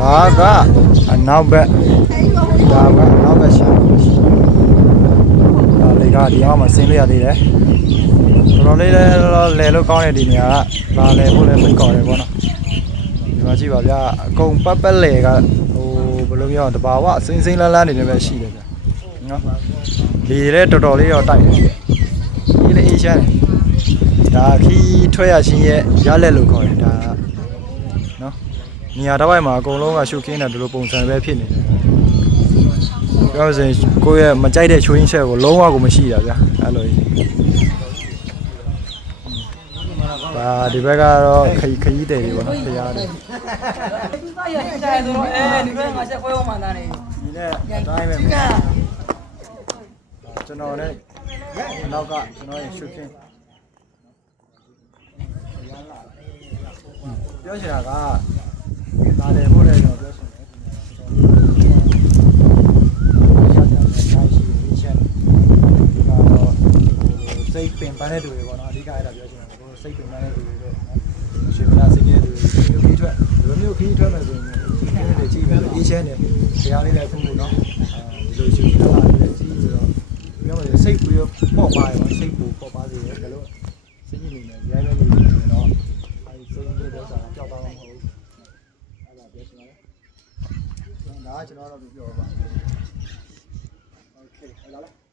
ဒါကအနောက်ဘက်ဒါကအနောက်ဘက်ရှာဒါလေကဒီအောက်မှာဆင်းလို့ရသေးတယ်တော်တော်လေးလည်းလဲလို့ကောင်းတဲ့ဒီနေရာကလာလဲဖို့လည်းဖိတ်ခေါ်တယ်ပေါ့နော်ဒီမှာကြည့်ပါဗျာအကုန်ပတ်လဲကဟိုဘယ်လိုပြောတဘာဝစင်းစင်းလန်းလန်းနေတယ်ပဲရှိတယ်ဗျာနော်ဒီလည်းတော်တော်လေးတော့တိုက်တယ်ဒီလည်းအေးရှမ်းတယ်ဒါခီးထွက်ရချင်းရဲ့ရလက်လို့ခေါ်တယ်ဒါနော်နေရာတစ်ဝိုက်မှာအကုန်လုံးကရှုခင်းတယ်ဒီလိုပုံစံပဲဖြစ်နေတယ်ပြောရရင်ကိုယ့်ရဲ့မကြိုက်တဲ့ချိုးရင်းချက်ကိုလုံးဝကိုမရှိတာဗျာအဲ့လိုဒါဒီဘက်ကတော့ခရီးတယ်တွေပေါ့နော်ခရီးတယ်ဒီဘက်ငါချက်ခွဲအောင်မှန်းတာနေဒီနဲ့အတိုင်းပဲကျွန်တော်နဲ့အနောက်ကကျွန်တော်ရဲ့ရှုခင်းပြောချင်တာကလာတယ်ဖို့လည်းကျွန်တော်ပြောချင်တယ်စိတ်ပင်ပန်းတဲ့သူတွေပေါ့နော်အဓိကအဲ့ဒါပြောချင်တယ်ကိုစိတ်ပင်ပန်းတဲ့သူတွေပဲရှင်မနာစိတ်နေတဲ့သူတွေမျိုးခီးထွက်ဒီလိုမျိုးခီးထွက်မယ်ဆိုရင်ဒီကြည့်မယ်အေးချမ်းတယ်တရားလေးလည်းဖုန်းဖို့နော်ဒီလိုရှင်လာတယ်ကြည့်ပြီးတော့ပြောမယ်စိတ်ပူပေါ့ပါရောစိတ်ပူပေါ့ပါစေတယ်ဒါလို့စိတ်ညစ်နေတယ်ရဲရဲနေတယ်တော့အဲဒီစိတ်ညစ်တဲ့ဆိုတာကြောက်တော့မဟုတ်ဘူးအဲ့ဒါပြောချင်ပါတယ်ဒါကကျွန်တော်တို့ပြောပါโอเคဟဲ့လား